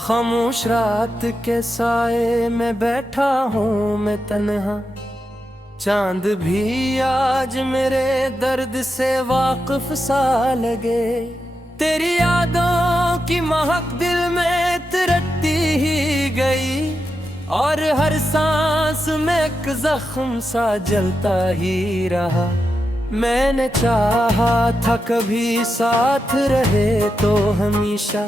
खामोश रात के साए में बैठा हूँ मैं तन्हा, चांद भी आज मेरे दर्द से वाकिफ सा लगे। तेरी यादों की महक दिल में तिरकती ही गई, और हर सांस में एक जख्म सा जलता ही रहा। मैंने चाहा था कभी साथ रहे तो हमेशा,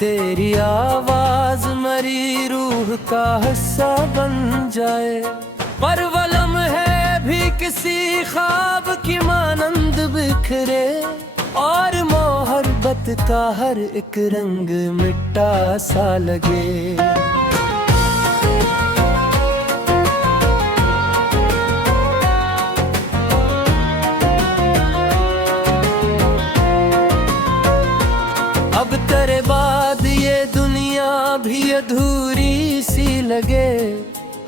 तेरी आवाज मरी रूह का हिस्सा बन जाए। पर वो लम्हे भी किसी ख्वाब की मानंद बिखरे, और मोहब्बत का हर एक रंग मिट्टा सा लगे। अब तेरे बाद ये दुनिया भी अधूरी सी लगे।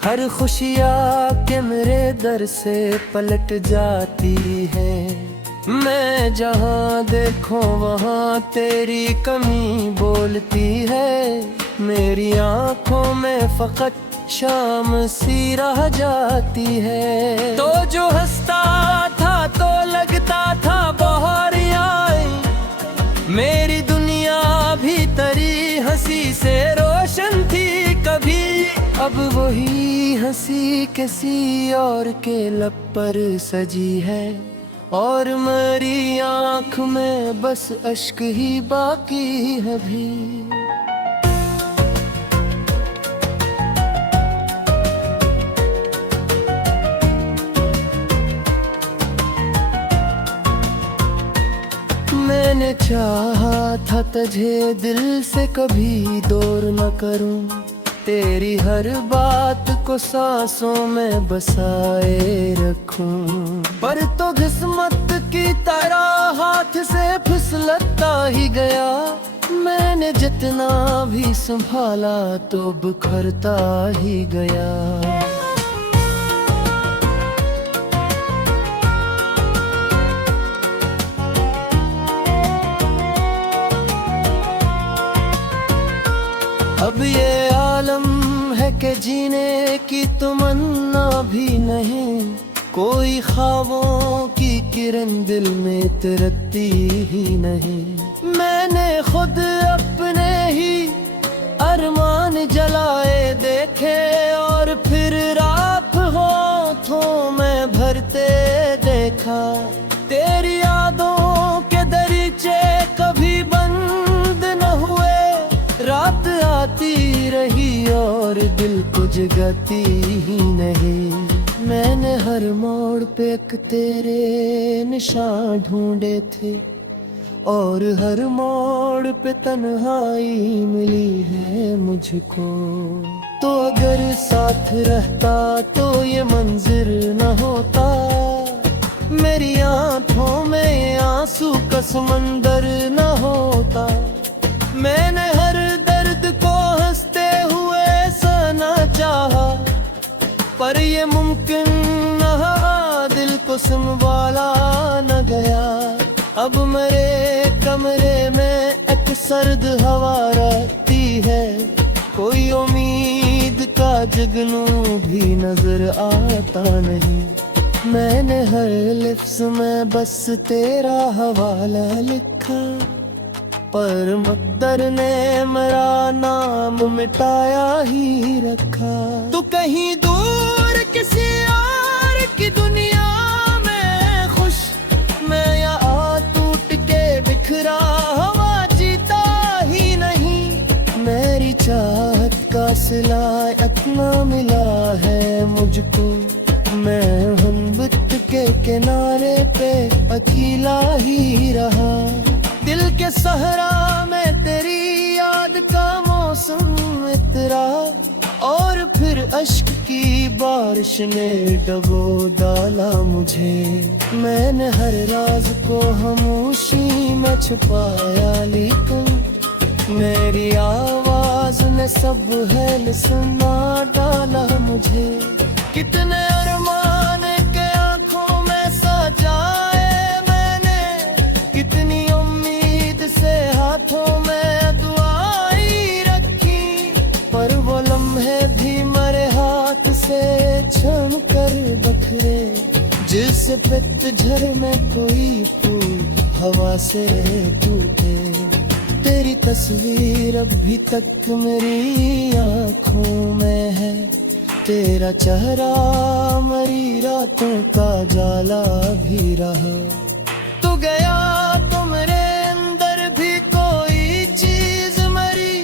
हर खुशियाँ के मेरे दर से पलट जाती है। मैं जहाँ देखूं वहाँ तेरी कमी बोलती है। मेरी आँखों में फकत शाम सी रह जाती है। तो जो हंसता था तो लगता था बहार आई, मेरी दुनिया भी तेरी हंसी से रोशन थी कभी। अब वही हंसी किसी और के लब पर सजी है, और मेरी आँख में बस अश्क ही बाकी है भी। मैंने चाहा था तुझे दिल से कभी दूर न करूं, तेरी हर बात को सांसों में बसाए रखूं। पर तो किस्मत की तरह हाथ से फिसलता ही गया। मैंने जितना भी संभाला तो बिखरता ही गया। अब ये आलम है कि जीने की तमन्ना भी नहीं, कोई ख्वाबों की किरण दिल में तिरकती ही नहीं। मैंने खुद अपने ही अरमान जलाए देखे, और फिर राख होठों में भरते देखा। तेरी यादों के दरीचे कभी बंद न हुए, रात आती रही और दिल को जगाती ही नहीं। मैंने हर मोड़ पे एक तेरे निशान ढूंढे थे, और हर मोड़ पे तन्हाई मिली है मुझको। तो अगर साथ रहता तो ये मंजिर न होता, मेरी आंखों में आंसू का समंदर न होता। मैंने हर दर्द को हंसते हुए सहना चाहा, पर ये मुमकिन न दिल को संभाला न गया। अब मेरे कमरे में एक सर्द हवा रहती है, कोई उम्मीद का जगनू भी नजर आता नहीं। मैंने हर लिफ्ज़ में बस तेरा हवाला लिखा, पर मुक़द्दर ने मेरा नाम मिटाया ही रखा। तू कहीं दूर किसी और की दुनिया में खुश, मैं यहाँ टूट के बिखरा हवा जीता ही नहीं। मेरी चाहत का सिला इतना मिला है मुझको, मैं हंबत के किनारे पे अकेला ही रहा। दिल के सहरा में तेरी याद का मौसम इतरा, और फिर अश्क की बारिश ने डबो डाला मुझे। मैंने हर राज को खामोशी में छुपाया, लेकिन मेरी आवाज ने सब है सुना डाला मुझे। कितने अरमान के आंखों में सजाए मैंने, कितनी उम्मीद से हाथों में दुआई रखी, पर वो लम्हे भी मरे हाथ से छन कर बखरे। जिस पतझड़ में कोई फूल हवा से टूटे, तेरी तस्वीर अभी तक मेरी आँखों में है। तेरा चेहरा मरी रातों का जाला भी रहा। तू गया तो मेरे अंदर भी कोई चीज मरी,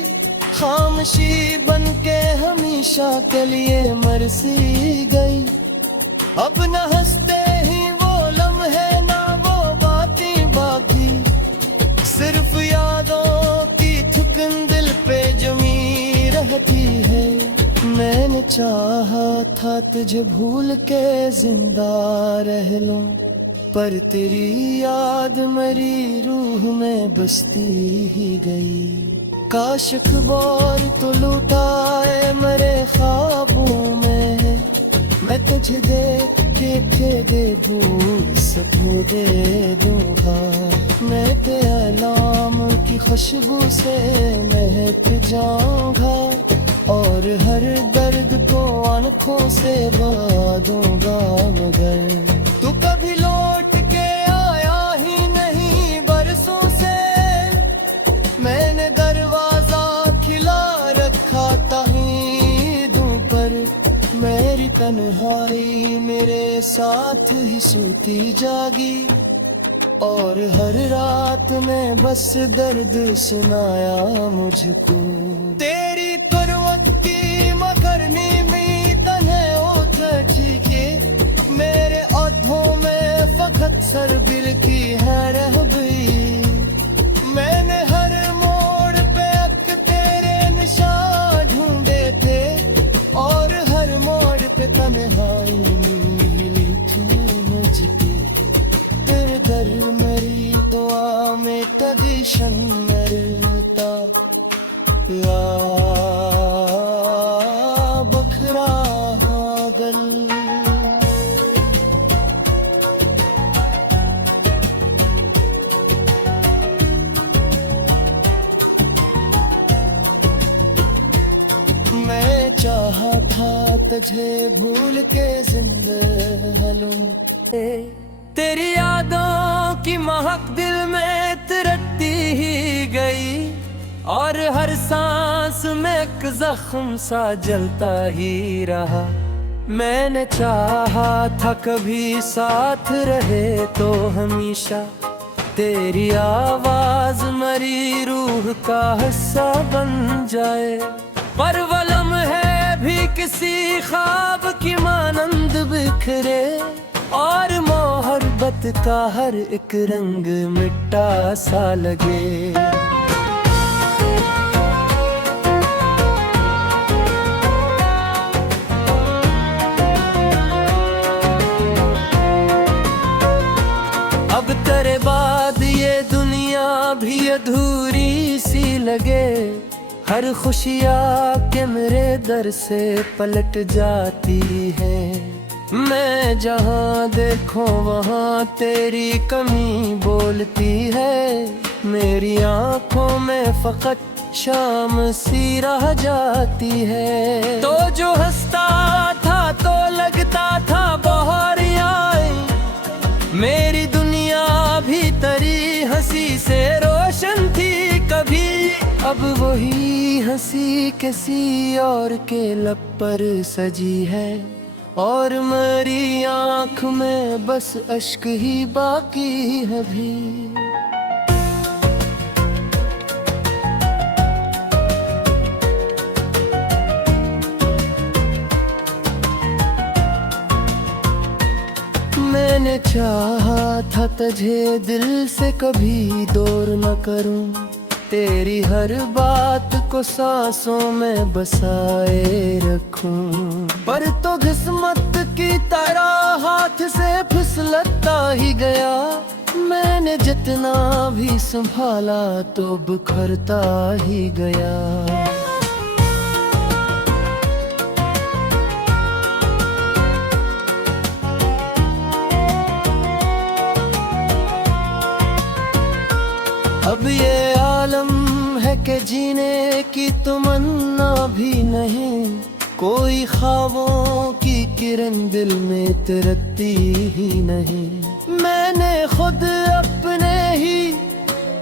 खामोशी बन के हमेशा के लिए मरसी गई। अब न हंसते ही वो लम्हे ना वो बातें बाकी, सिर्फ यादों की थुकन दिल पे जमी रहती है। मैंने चाहा था तुझे भूल के जिंदा रह लूं, पर तेरी याद मेरी रूह में बसती ही गई। काश अखबार तो लुटाए मेरे ख्वाबों में, मैं तुझे देख के दे दूँ सबको दे दूँगा। मैं तेरे अलाम की खुशबू से महक जाऊँगा, और हर दर्द को आँखों से बहा दूँगा। मगर तू कभी लौट के आया ही नहीं बरसों से, मैंने दरवाजा खिला रखा था ईदों पर। मेरी तन्हाई मेरे साथ ही सोती जागी, और हर रात में बस दर्द सुनाया मुझको। तेरी करवत की मगरनी में तन्हे उतरती के, मेरे ओठों में फकत सरबिल की है रहबी। मैंने हर मोड़ पे अक तेरे निशान ढूंढे थे, और हर मोड़ पे तन्हाई मिली थी मुझको। तेरे दर मेरी दुआ में तदिशन मरता या बखरा गल। मैं चाहा था तुझे भूल के जिंदा लूं, तेरी यादों की महक दिल में तिरकती ही गई, और हर सांस में एक जख्म सा जलता ही रहा। मैंने चाहा था कभी साथ रहे तो हमेशा, तेरी आवाज मरी रूह का हिस्सा बन जाए। पर वो लम्हे भी किसी ख्वाब की मानंद बिखरे, और मोहब्बत का हर एक रंग मिट्टा सा लगे। अब तेरे बाद ये दुनिया भी अधूरी सी लगे, हर खुशियाँ के मेरे दर से पलट जाती है। मैं जहाँ देखूं वहाँ तेरी कमी बोलती है, मेरी आँखों में फकत शाम सी रह जाती है। तो जो हंसता था तो लगता था बहार आई, मेरी दुनिया भी तेरी हंसी से रोशन थी कभी। अब वही हंसी किसी और के लब पर सजी है, और मेरी आँख में बस अश्क ही बाकी है भी। मैंने चाहा था तुझे दिल से कभी दूर न करूं, तेरी हर बात को सांसों में बसाए रखूं। पर तो किस्मत की तरह हाथ से फिसलता ही गया, मैंने जितना भी संभाला तो बिखरता ही गया। अब ये आलम है कि जीने की तमन्ना भी नहीं, कोई ख्वाबों की किरण दिल में तिरकती ही नहीं। मैंने खुद अपने ही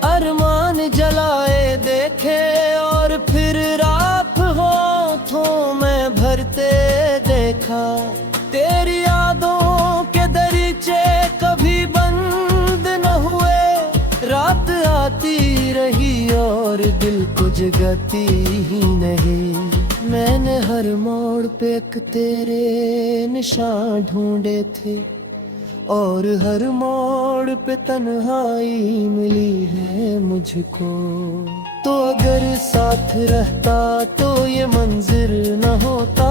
अरमान जलाए देखे और फिर राख होठों में भरते देखा। तेरी यादों के दरीचे कभी बंद न हुए, रात आती रही और दिल को जगाती ही नहीं। मैंने हर मोड़ पे एक तेरे निशान ढूंढे थे और हर मोड़ पे तन्हाई मिली है मुझको। तो अगर साथ रहता तो ये मंजिर न होता,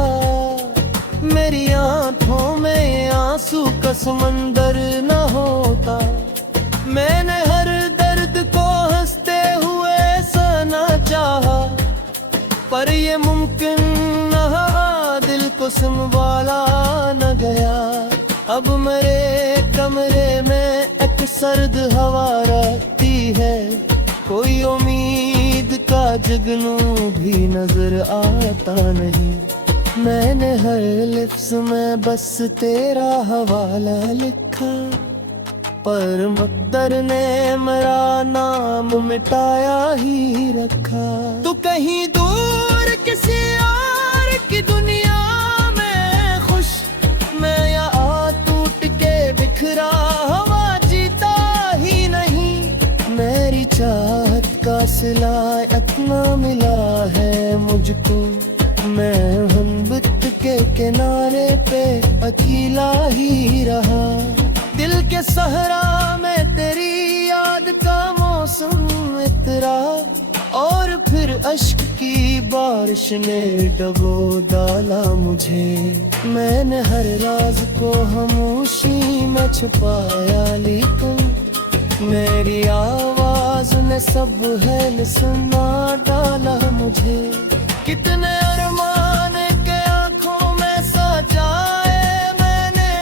मेरी आंखों में आंसू का समंदर न होता। मैंने हर दर्द को हंसते हुए सहना चाहा, पर ये मुमकिन न हा, दिल को संभाला न गया। अब मेरे कमरे में एक सर्द हवा रहती है, कोई उम्मीद का जगनू भी नजर आता नहीं। मैंने हर लिफ्ज़ में बस तेरा हवाला लिखा, पर मुक़द्दर ने मेरा नाम मिटाया ही रखा। तू कहीं दूर किसी और की दुनिया में खुश, मैं यहाँ टूट के बिखरा हुआ जीता ही नहीं। मेरी चाहत का सिला इतना मिला है मुझको, मैं हंबत के किनारे पे अकेला ही रहा। दिल के सहरा में तेरी याद का मौसम इतरा, और फिर अश्क की बारिश ने डबो डाला मुझे। मैंने हर राज को खामोशी में छुपाया, लेकिन मेरी आवाज ने सब है सुना डाला मुझे। कितने अरमान के आंखों में सजाए मैंने,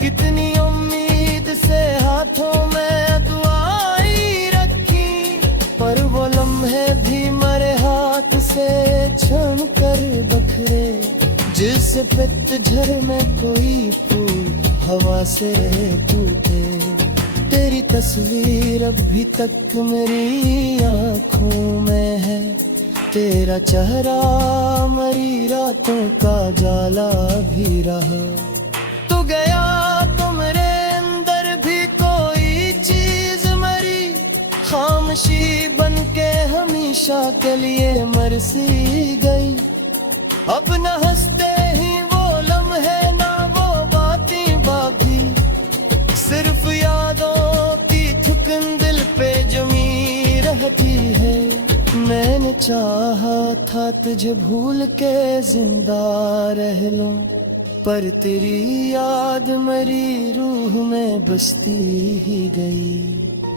कितनी उम्मीद से हाथों में दुआई रखी, पर वो लम्हे भी मेरे हाथ से छन कर बखरे। जिस पतझड़ में कोई फूल हवा से टूटे, तेरी तस्वीर अभी तक मेरी आँखों में है। तेरा चेहरा मरी रातों का जाला भी रहा। तू गया तो मेरे अंदर भी कोई चीज मरी, खामोशी बन के हमेशा के लिए मर सी गई। अब न हंसते ही वो लम्हे ना वो बातें बाकी, सिर्फ यादों की थुकन दिल पे जमी रहती है। मैंने चाहा था तुझे भूल के जिंदा रह लूं, पर तेरी याद मेरी रूह में बसती ही गई।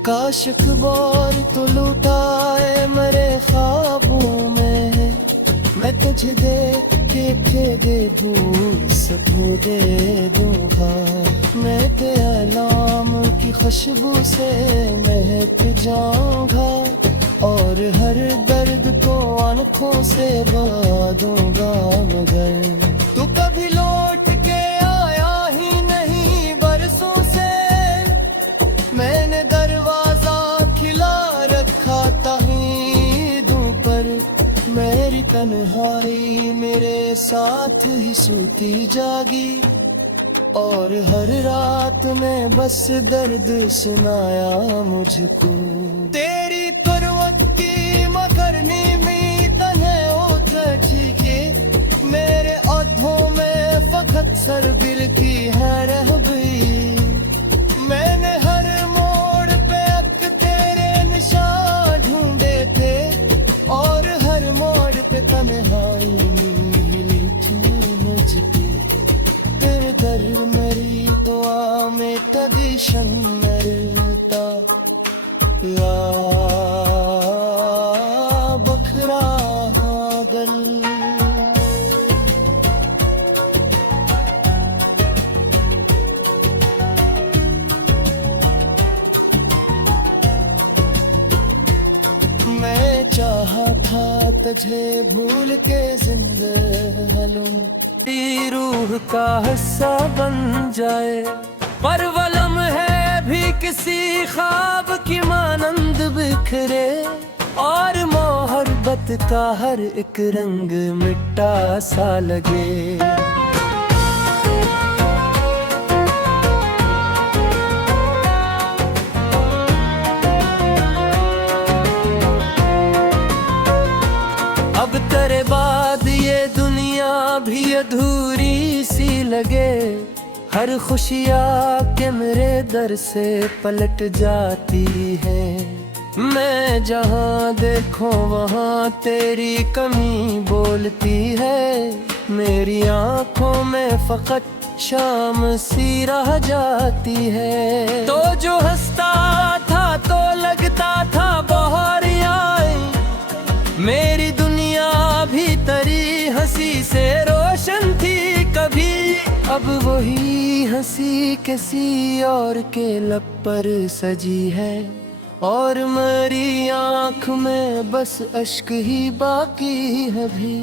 काश अखबार तो लुटाए मेरे ख्वाबों में, मैं तुझे देख के दे दूँ सबको दे दूँगा। मैं तेरे नाम की खुशबू से महक जाऊँगा, और हर दर्द को आँखों से बहा दूंगा। मगर तू कभी लौट के आया ही नहीं बरसों से, मैंने दरवाजा खिला रखा था ईदों पर। मेरी तन्हाई मेरे साथ ही सोती जागी, और हर रात में बस दर्द सुनाया मुझको। तेरी करवट की मकरनी में तन्हे उतरती के, मेरे आँखों में फकत सरबिल की है रहबी। मैंने हर मोड़ पे एक तेरे निशान ढूंढे थे, और हर मोड़ पे तन्हाई मिली थी मुझकी। तेरे दर मेरी दुआ में तदिशन मरता, या बखरा गल। चाहा था तुझे भूल के जिंदा लूं, तेरी रूह का हिस्सा बन जाए, पर वो लम्हे भी किसी ख्वाब की मानंद बिखरे, और मोहब्बत का हर एक रंग मिट्टा सा लगे। अब तेरे बाद ये दुनिया भी अधूरी सी लगे, हर खुशियाँ के मेरे दर से पलट जाती है। मैं जहाँ देखूं वहाँ तेरी कमी बोलती है, मेरी आँखों में फकत शाम सी रह जाती है। तो जो हंसता था तो लगता था बहार आई, मेरी दुनिया भी तेरी हंसी से रोशन थी कभी, अब वही हंसी किसी और के लब पर सजी है, और मेरी आँख में बस अश्क ही बाकी है भी।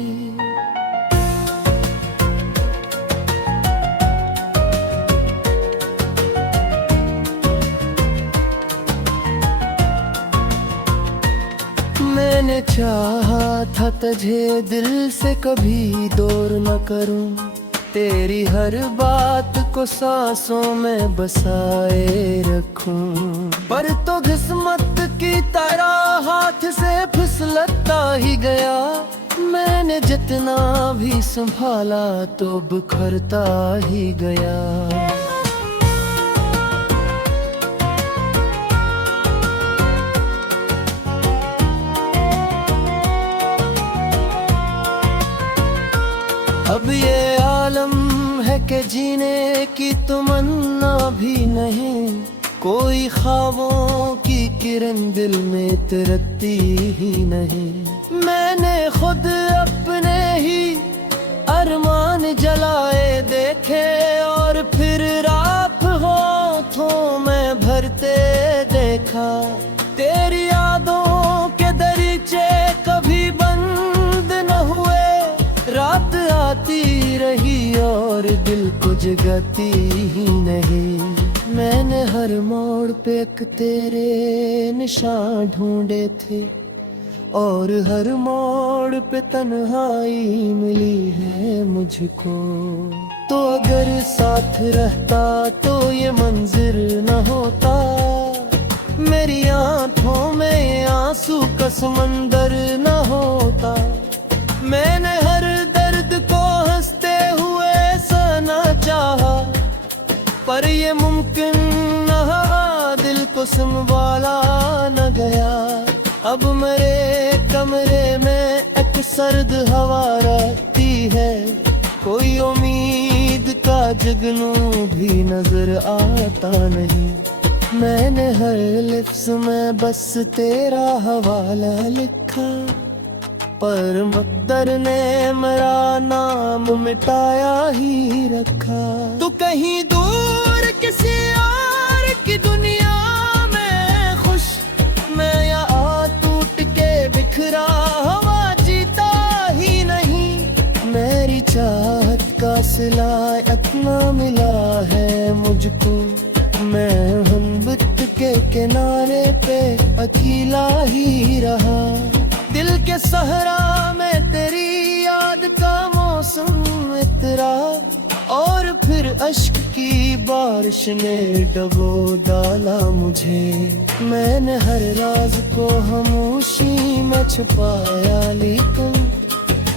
मैंने चाहा था तुझे दिल से कभी दूर न करूं, तेरी हर बात को सांसों में बसाए रखूं, पर तो किस्मत की तरह हाथ से फिसलता ही गया, मैंने जितना भी संभाला तो बिखरता ही गया। अब ये आलम है कि जीने की तमन्ना भी नहीं, कोई ख्वाबों की किरण दिल में तिरकती ही नहीं। मैंने खुद अपने ही अरमान जलाए देखे, और फिर राख होठों में भरते देखा, तेरी यादों के दरीचे कभी बंद न हुए, रात आती रही और दिल को जगाती ही नहीं। मैंने हर मोड़ पे एक तेरे निशान ढूंढे थे, और हर मोड़ पे तन्हाई मिली है मुझको, तो अगर साथ रहता तो ये मंजिर न होता, मेरी आंखों में आंसू का समंदर न होता। मैंने हर दर्द को हंसते हुए सहना चाहा, पर ये मुमकिन न दिल को संभाला न गया। अब मेरे कमरे में एक सर्द हवा रहती है, कोई उम्मीद का जगनू भी नजर आता नहीं। मैंने हर लिफ्ज़ में बस तेरा हवाला लिखा, पर मुक़द्दर ने मेरा नाम मिटाया ही रखा। तू कहीं दूर किसी और की दुनिया में खुश, मैं यहाँ टूट के बिखरा हुआ जीता ही नहीं। मेरी चाहत का सिला इतना मिला है मुझको, मैं हम्बत के किनारे पे अकेला ही रहा। दिल के सहरा में तेरी याद का मौसम इतरा, और फिर अश्क की बारिश ने डबो डाला मुझे। मैंने हर राज को खामोशी में छुपाया, लेकिन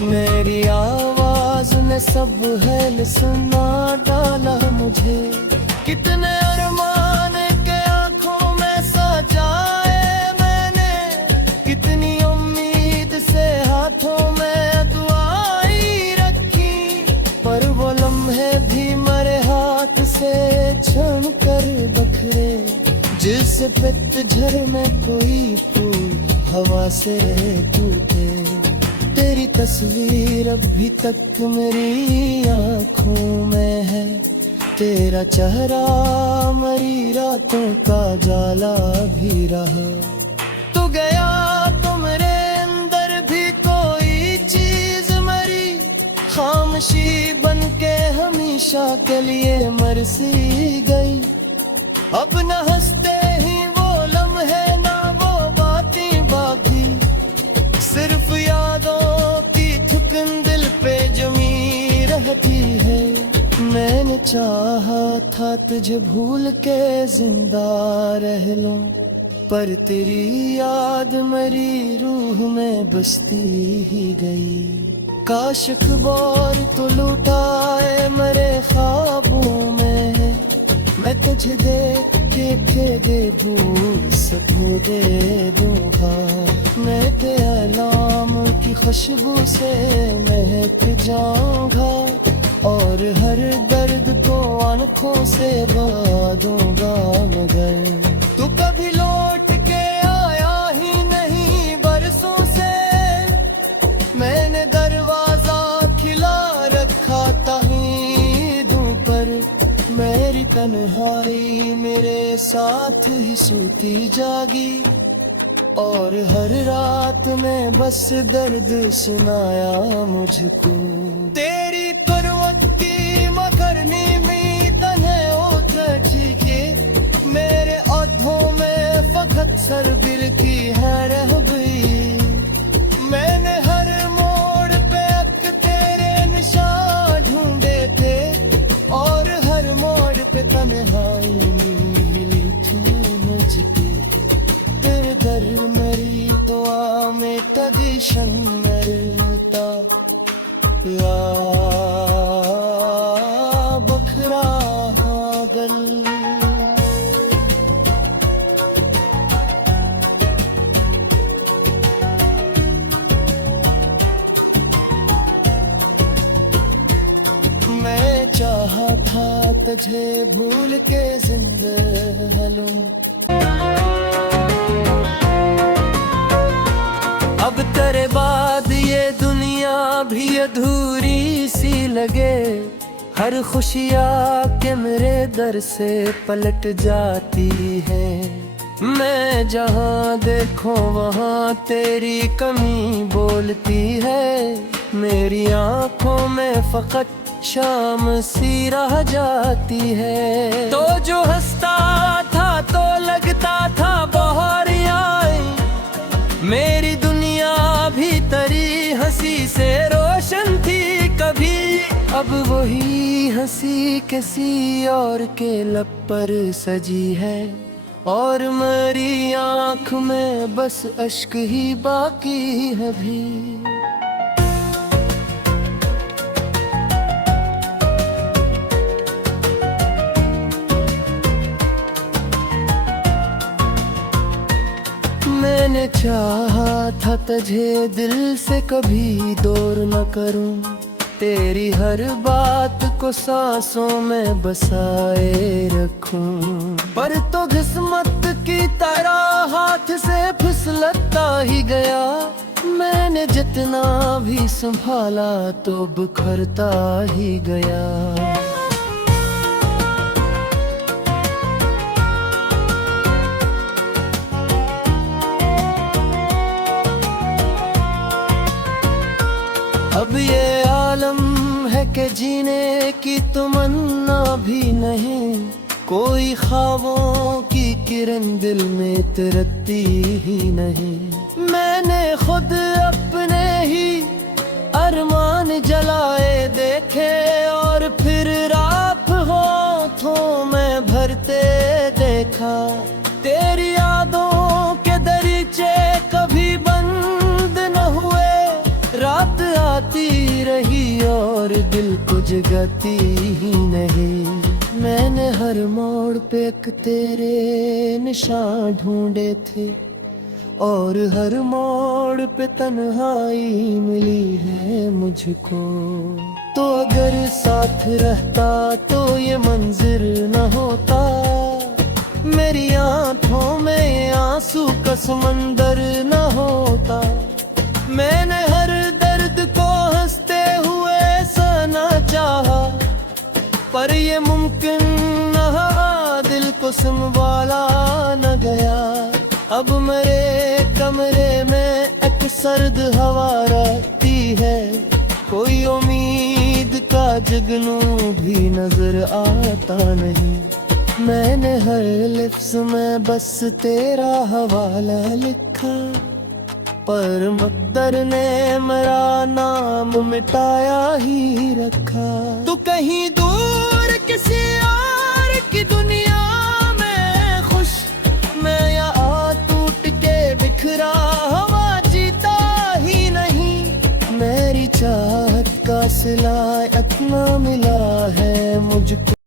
मेरी आवाज ने सब है सुना डाला मुझे। कितने अरमान के आंखों में सजाए मैंने, कितनी उम्मीद से हाथों में दुआई रखी, पर वो लम्हे भी मेरे हाथ से छन कर बखरे। जिस पतझड़ में कोई फूल हवा से टूटे, तेरी तस्वीर अभी तक मेरी आँखों में है। तेरा चेहरा मरी रातों का जाला भी रहा। तू गया तो मेरे अंदर खामोशी बन के हमेशा के लिए मरसी गई। अब न हंसते ही वो लम्हे ना वो बातें बाकी, सिर्फ यादों की थुकन दिल पे जमी रहती है। मैंने चाहा था तुझे भूल के जिंदा रह लूं, पर तेरी याद मेरी रूह में बसती ही गई। काश अखबार तो लुटाए मेरे ख्वाबों में, मैं तुझे देख के दे भूल सकूं दे दूंगा। मैं तेरे अलाम की खुशबू से महक जाऊंगा, और हर दर्द को आंखों से बहा दूंगा। मगर तू कभी लौट के आया ही नहीं बरसों से, मैंने दरवाजा खिला रखा था ईदों पर। मेरी तन्हाई मेरे साथ ही सोती जागी, और हर रात में बस दर्द सुनाया मुझको। तेरी करवत्ती मकरनी में तन्हे उतरती के, मेरे औधों में फकत सरबिर की है रहबी। मैंने हर मोड़ पे अक तेरे निशान ढूंढे थे, और हर मोड़ पे तन्हाई मिली थी मुझकी। तेरे दर मेरी दुआ में तदिशन मिलता, या बखरा गल। मैं चाहा था तुझे भूल के जिंदा लूं, अब तेरे बाद ये दुनिया भी अधूरी सी लगे। हर खुशियाँ के मेरे दर से पलट जाती है। मैं जहाँ देखूं वहाँ तेरी कमी बोलती है। मेरी आँखों में फकत शाम सी रह जाती है। तो जो हंसता था तो लगता था बहार आई, मेरी दुनिया भी तेरी हंसी से रोशन थी कभी। अब वही हंसी किसी और के लब पर सजी है, और मेरी आँख में बस अश्क ही बाकी है भी। मैंने चाहा था तुझे दिल से कभी दूर न करूं, तेरी हर बात को सांसों में बसाए रखूं। पर तो किस्मत की तरह हाथ से फिसलता ही गया। मैंने जितना भी संभाला तो बिखरता ही गया। अब ये आलम है कि जीने की तमन्ना भी नहीं, कोई ख्वाबों की किरण दिल में तिरकती ही नहीं। मैंने खुद अपने ही अरमान जलाए देखे, और फिर राख होठों में भरते देखा। तेरी यादों के दरीचे कभी बंद न हुए, रात आती रही और दिल को जगाती ही नहीं। मैंने हर मोड़ पे एक तेरे निशान ढूंढे थे, और हर मोड़ पे तन्हाई मिली है मुझको। तो अगर साथ रहता तो ये मंजिर न होता, मेरी आंखों में आंसू का समंदर न होता। मैंने हर दर्द को हंसते हुए सहना चाहा, पर ये मुमकिन न दिल को संभाला न गया। अब मेरे कमरे में एक सर्द हवा रहती है, कोई उम्मीद जुगनू भी नजर आता नहीं। मैंने हर लिफ्ज़ में बस तेरा हवाला लिखा, पर मुक़द्दर ने मेरा नाम मिटाया ही रखा। तू कहीं दूर किसी